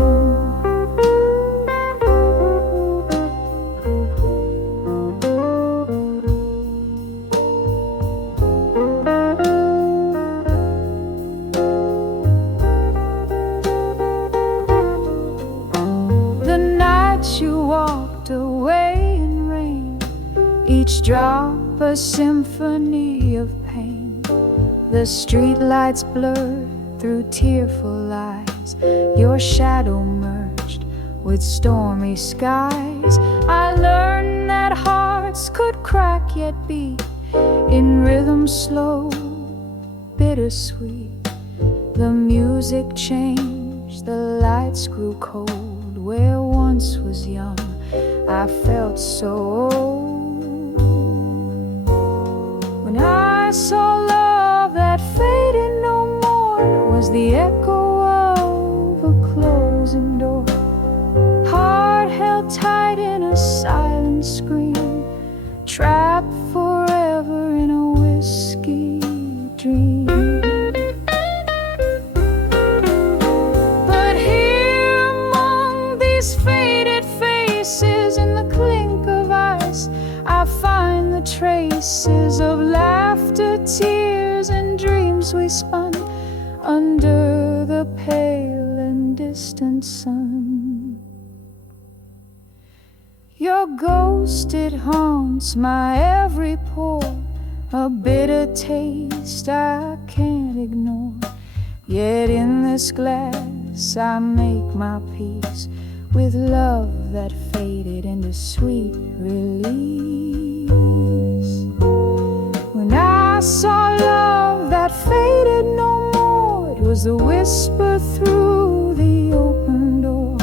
Each drop a symphony of pain. The streetlights blurred through tearful eyes, your shadow merged with stormy skies. I learned that hearts could crack yet beat in rhythm slow, bittersweet. The music changed, the lights grew cold. Where once was young, I felt so old. When I saw love that faded no more, it was the echo of a closing door, heart held tight in a silent scream, trapped forever in a whiskey dream. But here among these faded faces, in the clink of ice, I find we spun under the pale and distant sun. Your ghost, it haunts my every pore, a bitter taste I can't ignore. Yet in this glass I make my peace with love that faded into sweet release. When I saw love that faded no more, it was the whisper through the open door,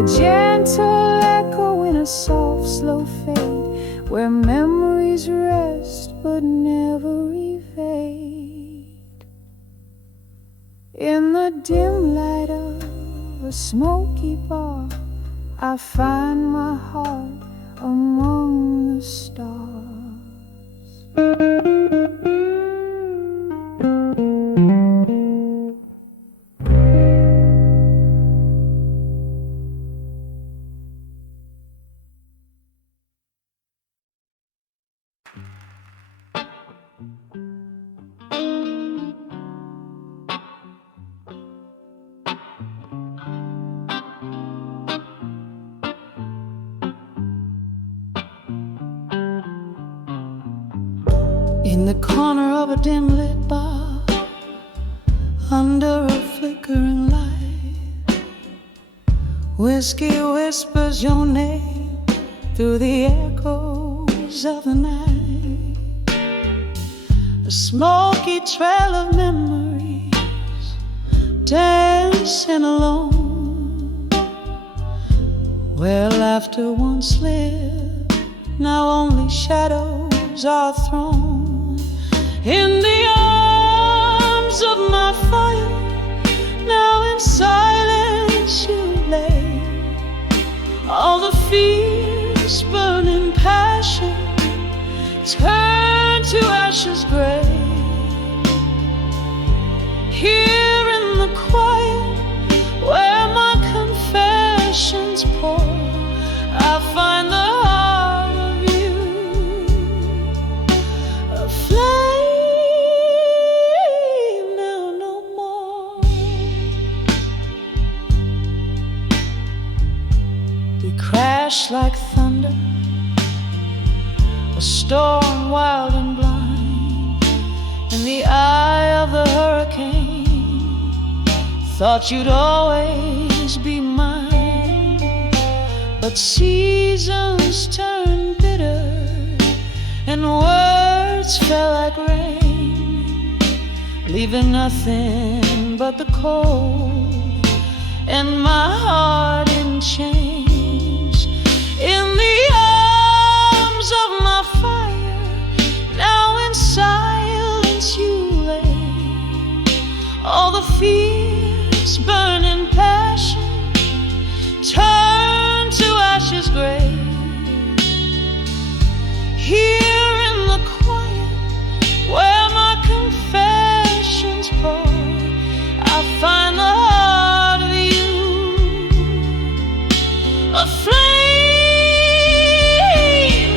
a gentle echo in a soft slow fade, where memories rest but never evade. In the dim light of a smoky bar, I find my heart among the stars. In the corner of a dim lit bar, under a flickering light, whiskey whispers your name through the echoes of the night. A smoky trail of memories dancing alone, where laughter once lived, now only shadows are thrown. In the arms of my fire, now in silence you lay. All the fierce burning passion turned to ashes gray. Here in the quiet, where my confessions pour, I find the heart of you, a flame now no more. We crash like thunder, a storm wild and blind, in the eye of the hurricane. Thought you'd always be mine, but seasons turn bitter and words fell like rain, leaving nothing but the cold and my heart in chains. In the arms of my fire, now in silence you lay. All the fierce burning passion turned to ashes gray. Here in the quiet, where my confessions pour, I find the heart of you, a flame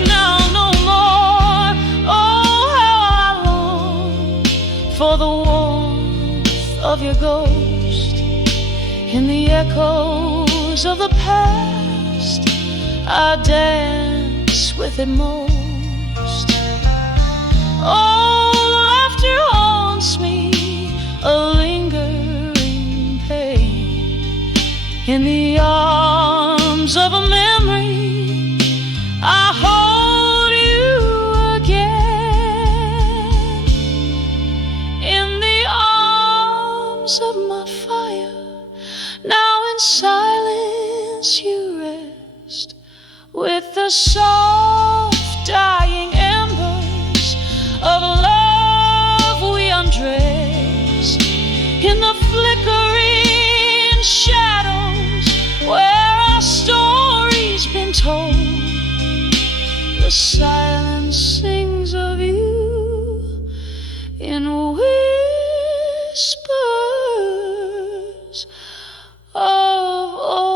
now no more. Oh, how I long for the warmth of your ghost in the echoes of the past. I dance with it most. Oh, laughter haunts me, a lingering pain. In the arms of a memory, I hold you again. In the arms of my fire, now in silence you rest, with the soft dying embers of love we undressed. In the flickering shadows where our story's been told, the silence sings of you in whispers of old.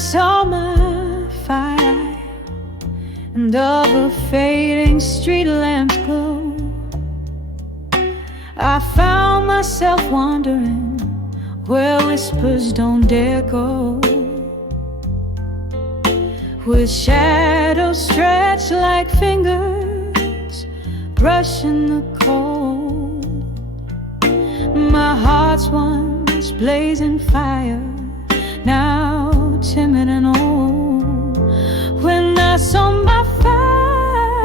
saw my fire and of a fading street lamp's glow, I found myself wondering where whispers don't dare go, with shadows stretched like fingers brushing the cold. My heart's once blazing fire, now timid and old. When I saw my fire,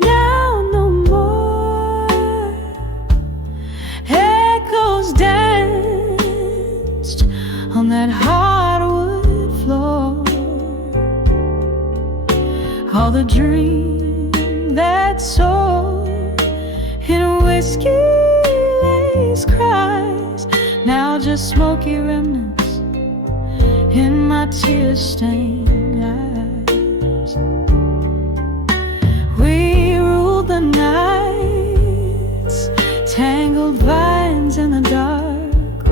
now no more. Echoes danced on that hardwood floor. All the dream that soared in whiskey-laced cries, now just smoky remnants in my tear-stained eyes. We ruled the nights, tangled vines in the dark,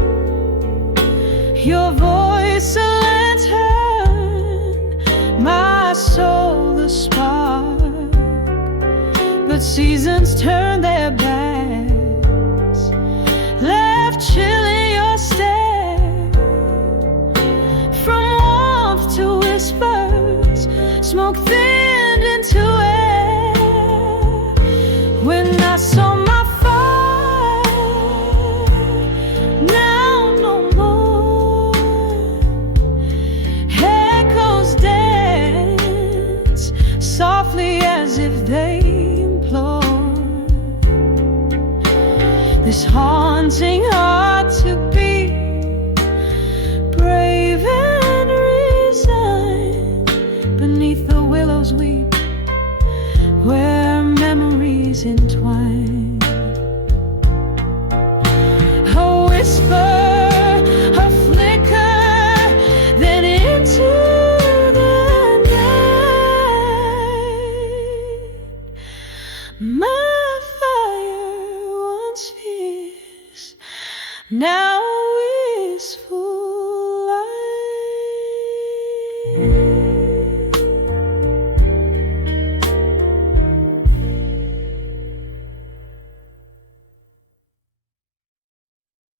your voice a lantern, my soul the spark. But seasons turned their backs, left chilling your stare. From warmth to whispers, smoke thinned into air. When I saw my fire, now no more. Echoes dance softly as if they implore this haunting heart to be brave and resigned. Beneath the willows weep where memories entwine. A whisper, a flicker, then into the night. My fire once fierce, now wistful.